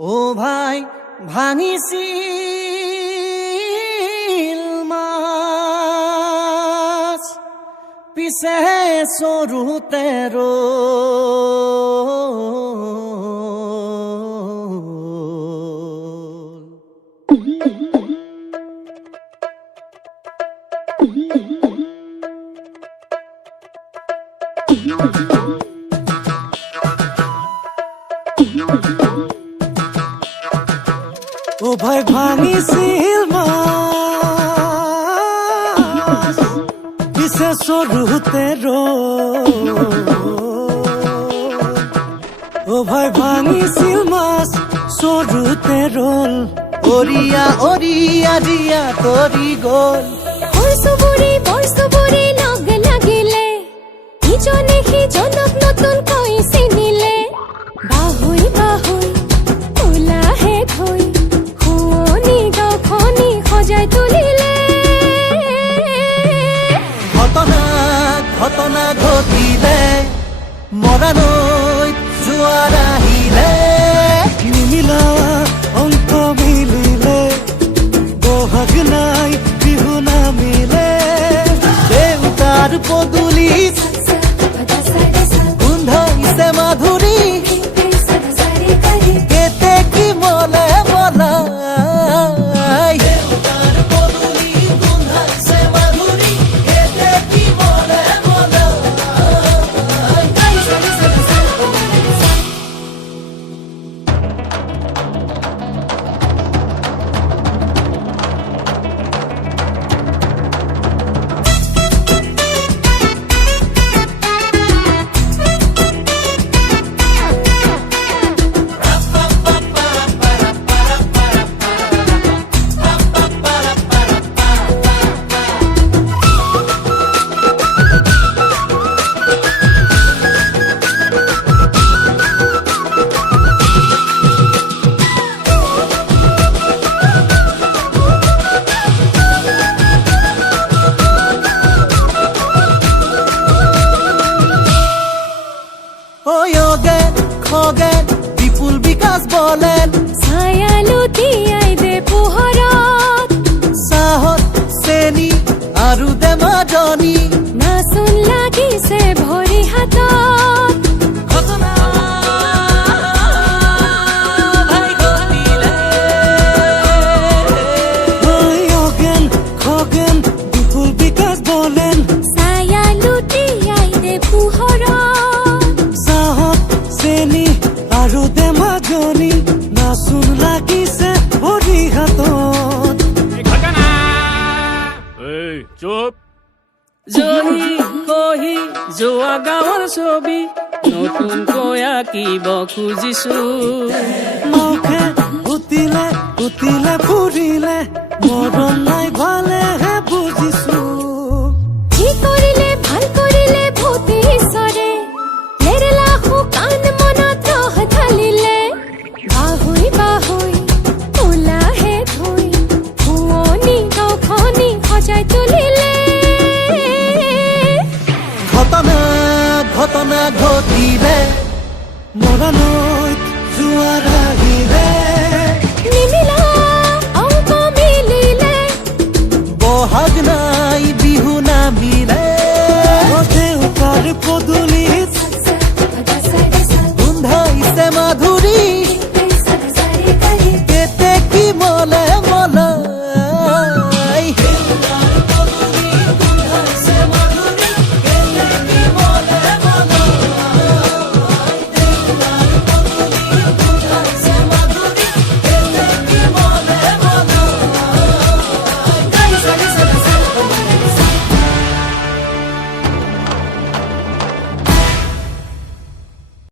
ও ভাই ভাঙিছিল মাছ পিছে সৰুতে ও ভাই ভাঙিছিল মাছ পিছে সৰুতে ও ভাই ভাঙিছিল মাছ সৰুতে ৰল অৰিয়া অৰিয়া দিয়া তৰি গল বৰচুবুৰি লগ লাগিলে ইজনে সিজনক নতুনকৈ চিনিলে বাহুই বাহুই ওলাহে থৈ শুৱনি গাঁওখনি সজাই তুলিলে ঘটনা ঘটিলে মৰাণৈত জোৱাৰ আহিলে নিমিলা অংক মিলিলে বহাগ নাই বিহু নামিলে দেউতাৰ পদূলিত গোন্ধাইছে মাধুৰী কেতে কি মলে মলাই দেউতাৰ পদূলিত গোন্ধাইছে মাধুৰী কেতে কি মলে মলাই খগেন বিপুল বিকাশ বলেন ছায়ালো তিয়াই দে পোহৰত চাহত চেনি আৰু দেমাজনী নাচোন লাগিছে ভৰি হাতত ঘটনা খগেন বিপুল বিকাশ বলেন ছায়ালো তিয়াই দে পোহৰত চেনি আৰু দেমাজনী নাচোন লাগিছে ভৰি হাতত চুপ জহি কহি যোৱা গাঁৱৰ ছবি নতুনকৈ আঁকিব খুজিছো মুখে উতিলে উতিলে ফুৰিলে মৰম নাই ভালেহে বুজিছো কি কৰিলে ভাল কৰিলে ভূতি ঈশ্বৰে লেৰেলা শুকান মনত ৰহ ঢালিলে বাহুই বাহুই ওলাহে থৈ শুৱনি গাঁওখনি সজাই তুলিলে ঘটনা ঘটিলে মৰাণৈত জোৱাৰ আহিলে নিমিলা অংক মিলিলে বহাগ নাই বিহু নামিলে দেউতাৰ পদূলিত